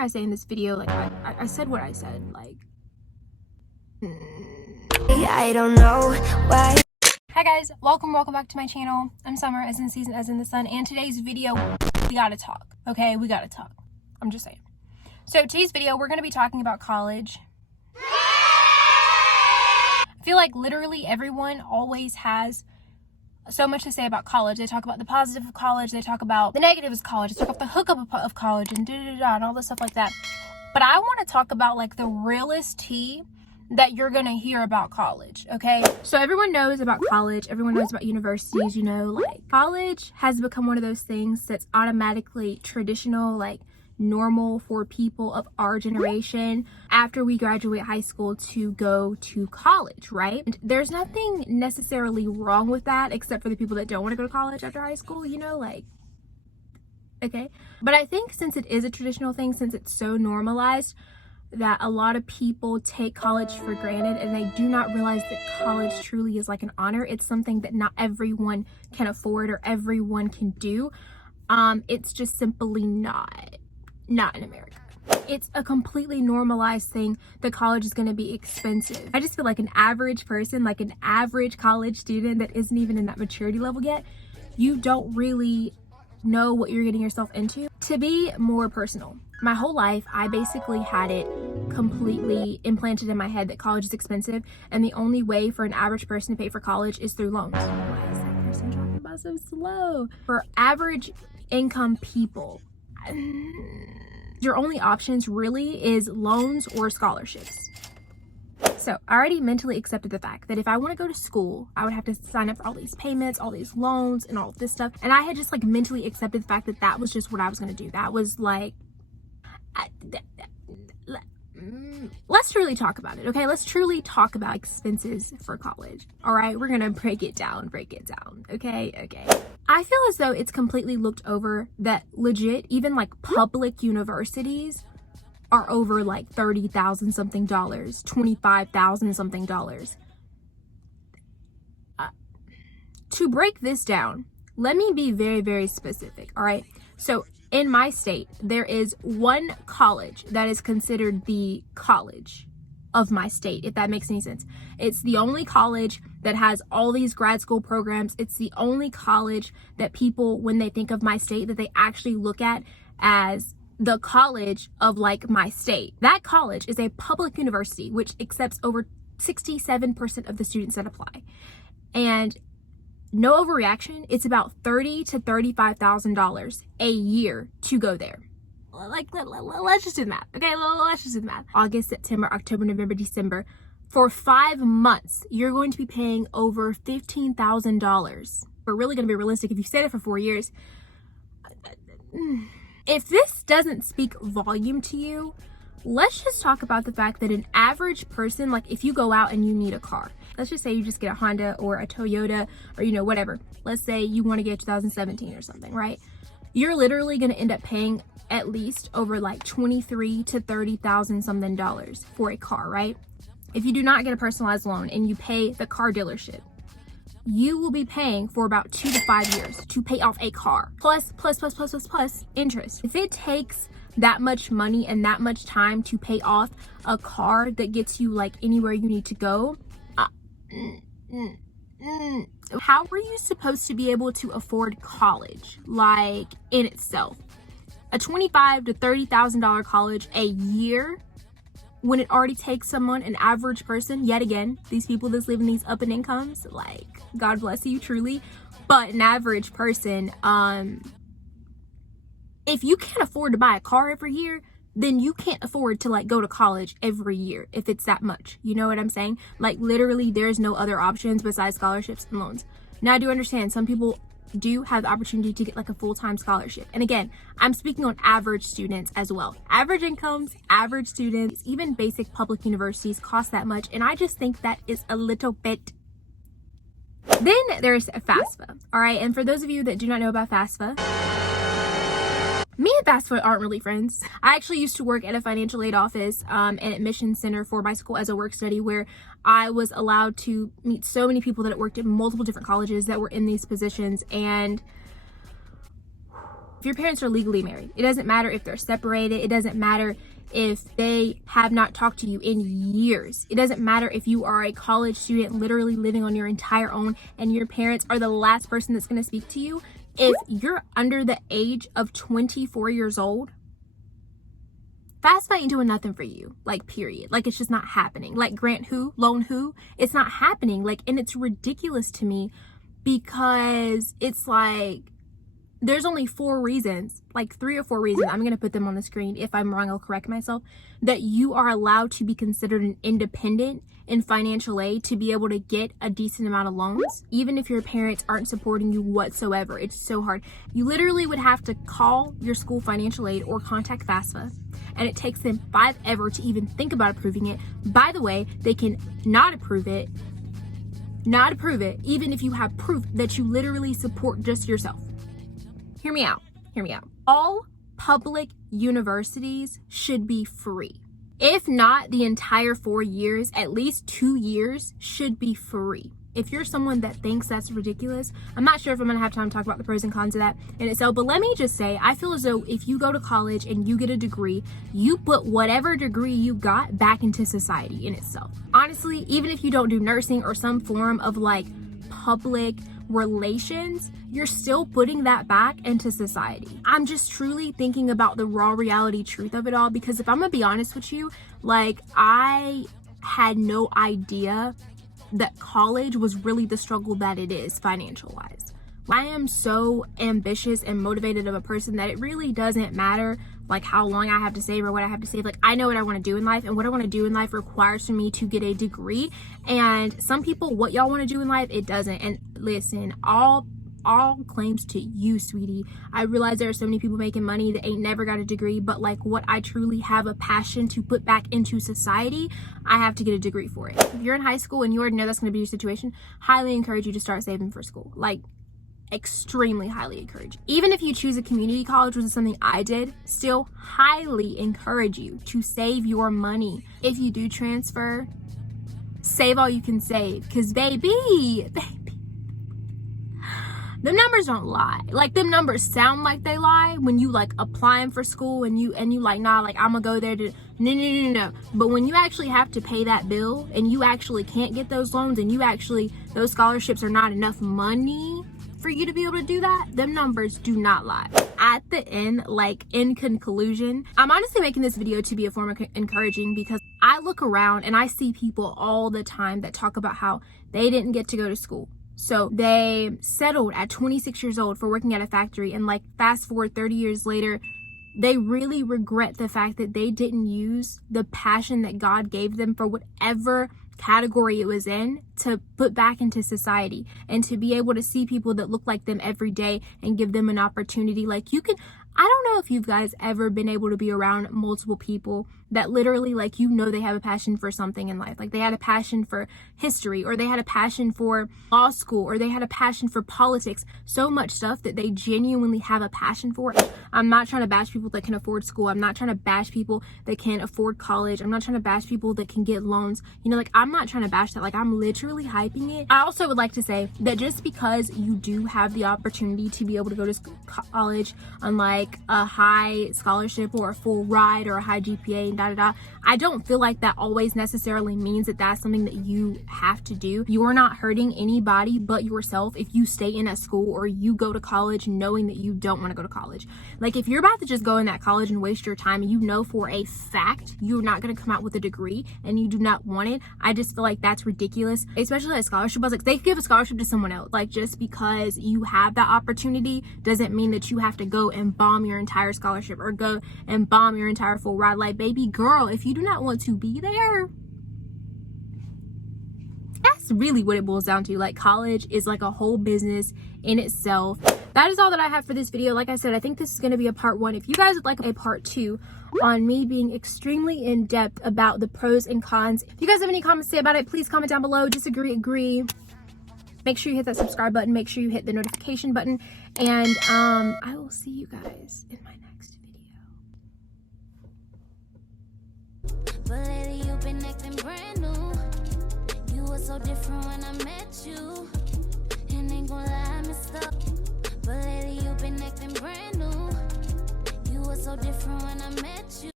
I say in this video, like I said what I said, like I don't know why. Hi guys, welcome back to my channel. I'm Summer, as in the season, as in the sun, and today's video, we gotta talk, okay? We gotta talk. I'm just saying. So today's video, we're gonna be talking about college. I feel like literally everyone always has so much to say about college. They talk about the positive of college, they talk about the negative of college, they talk about the hookup of college, and and all this stuff like that. But I want to talk about like the realest tea that you're gonna hear about college, okay? So everyone knows about college, everyone knows about universities, you know, like college has become one of those things that's automatically traditional, like normal for people of our generation after we graduate high school to go to college, right? And there's nothing necessarily wrong with that, except for the people that don't want to go to college after high school, you know, like, okay? But I think since it is a traditional thing, since it's so normalized, that a lot of people take college for granted and they do not realize that college truly is like an honor. It's something that not everyone can afford or everyone can do. It's just simply not in America. It's a completely normalized thing that college is going to be expensive. I just feel like an average person, like an average college student that isn't even in that maturity level yet, you don't really know what you're getting yourself into. To be more personal, my whole life I basically had it completely implanted in my head that college is expensive, and the only way for an average person to pay for college is through loans. Why is that person talking about so slow? For average income people, your only options really is loans or scholarships. So I already mentally accepted the fact that if I want to go to school, I would have to sign up for all these payments, all these loans, and all of this stuff. And I had just like mentally accepted the fact that that was just what I was going to do. That was like, let's truly talk about it, okay? Let's truly talk about expenses for college. All right, we're going to break it down, okay? I feel as though it's completely looked over that legit, even like public universities are over like $30,000 something, $25,000 something. To break this down, let me be very, very specific, all right? So in my state, there is one college that is considered the college of my state, if that makes any sense. It's the only college that has all these grad school programs. It's the only college that people, when they think of my state, that they actually look at as the college of like my state. That college is a public university which accepts over 67% of the students that apply. And no overreaction, it's about $30,000 to $35,000 a year to go there. Like, let's just do the math, okay? Let's just do the math. August, September, October, November, December. For 5 months, you're going to be paying over $15,000. We're really going to be realistic. If you stay there for 4 years, if this doesn't speak volume to you, let's just talk about the fact that an average person, like if you go out and you need a car, let's just say you just get a Honda or a Toyota or, you know, whatever. Let's say you want to get a 2017 or something, right? You're literally going to end up paying at least over like $23,000 to $30,000 something for a car, right? If you do not get a personalized loan and you pay the car dealership, you will be paying for about 2 to 5 years to pay off a car, plus interest. If it takes that much money and that much time to pay off a car that gets you like anywhere you need to go, how are you supposed to be able to afford college, like in itself? A $25,000 to $30,000 college a year, when it already takes someone, an average person, yet again, these people that's live in these up in incomes, like, God bless you truly, but an average person, if you can't afford to buy a car every year, then you can't afford to like go to college every year if it's that much. You know what I'm saying? Like literally there's no other options besides scholarships and loans. Now I do understand some people do have the opportunity to get like a full-time scholarship. And again, I'm speaking on average students as well. Average incomes, average students, even basic public universities cost that much. And I just think that is a little bit. Then there's FAFSA. All right. And for those of you that do not know about FAFSA, me and FAFSA aren't really friends. I actually used to work at a financial aid office and admission center for my school as a work study, where I was allowed to meet so many people that had worked at multiple different colleges that were in these positions. And If your parents are legally married, it doesn't matter if they're separated. It doesn't matter if they have not talked to you in years. It doesn't matter if you are a college student literally living on your entire own and your parents are the last person that's going to speak to you. If you're under the age of 24 years old, FAFSA ain't doing nothing for you, like, period. Like, it's just not happening. Like, grant who, loan who, it's not happening. Like, and it's ridiculous to me because it's like, there's only 4 reasons, like 3 or 4 reasons, I'm going to put them on the screen. If I'm wrong, I'll correct myself, that you are allowed to be considered an independent in financial aid to be able to get a decent amount of loans, even if your parents aren't supporting you whatsoever. It's so hard. You literally would have to call your school financial aid or contact FAFSA, and it takes them forever to even think about approving it. By the way, they can not approve it, even if you have proof that you literally support just yourself. Hear me out. All public universities should be free. If not the entire 4 years, at least 2 years should be free. If you're someone that thinks that's ridiculous, I'm not sure if I'm going to have time to talk about the pros and cons of that in itself, but let me just say, I feel as though if you go to college and you get a degree, you put whatever degree you got back into society in itself. Honestly, even if you don't do nursing or some form of like public relations, you're still putting that back into society. I'm just truly thinking about the raw reality truth of it all, because if I'm gonna be honest with you, like, I had no idea that college was really the struggle that it is financial wise. I am so ambitious and motivated of a person that it really doesn't matter like how long I have to save or what I have to save. Like, I know what I want to do in life, and what I want to do in life requires for me to get a degree. And some people, what y'all want to do in life, it doesn't. And listen, all claims to you, sweetie. I realize there are so many people making money that ain't never got a degree, but like what I truly have a passion to put back into society, I have to get a degree for it. If you're in high school and you already know that's going to be your situation, highly encourage you to start saving for school. Like, extremely highly encourage. Even if you choose a community college, which is something I did, still highly encourage you to save your money. If you do transfer, save all you can save, because baby, them numbers don't lie. Like, them numbers sound like they lie when you like applying for school and you like, nah, like, I'm gonna go there to no. But when you actually have to pay that bill and you actually can't get those loans and you actually, those scholarships are not enough money for you to be able to do that, them numbers do not lie. At the end, like, in conclusion, I'm honestly making this video to be a form of encouraging, because I look around and I see people all the time that talk about how they didn't get to go to school. So they settled at 26 years old for working at a factory, and like fast forward 30 years later, they really regret the fact that they didn't use the passion that God gave them for whatever category it was in to put back into society, and to be able to see people that look like them every day and give them an opportunity. Like, you can, I don't know if you guys ever been able to be around multiple people that literally, like, you know, they have a passion for something in life. Like, they had a passion for history, or they had a passion for law school, or they had a passion for politics. So much stuff that they genuinely have a passion for. I'm not trying to bash people that can afford school. I'm not trying to bash people that can afford college. I'm not trying to bash people that can get loans. You know, like, I'm not trying to bash that. Like, I'm literally hyping it. I also would like to say that just because you do have the opportunity to be able to go to college on like a high scholarship or a full ride or a high GPA and I don't feel like that always necessarily means that that's something that you have to do. You're not hurting anybody but yourself if you stay in a school or you go to college knowing that you don't want to go to college. Like, if you're about to just go in that college and waste your time, and you know for a fact you're not going to come out with a degree and you do not want it, I just feel like that's ridiculous. Especially a scholarship. I was like, they give a scholarship to someone else. Like, just because you have that opportunity doesn't mean that you have to go and bomb your entire scholarship or go and bomb your entire full ride. Like, baby girl, if you do not want to be there, that's really what it boils down to. Like, college is like a whole business in itself. That is all that I have for this video. Like I said, I think this is going to be a part 1. If you guys would like a part 2 on me being extremely in depth about the pros and cons, if you guys have any comments to say about it, please comment down below. Disagree, agree. Make sure you hit that subscribe button. Make sure you hit the notification button. And I will see you guys in my next video. But lately you've been acting brand new. You were so different when I met you. And ain't gonna lie, I messed up. But lately you've been connecting brand new. You were so different when I met you.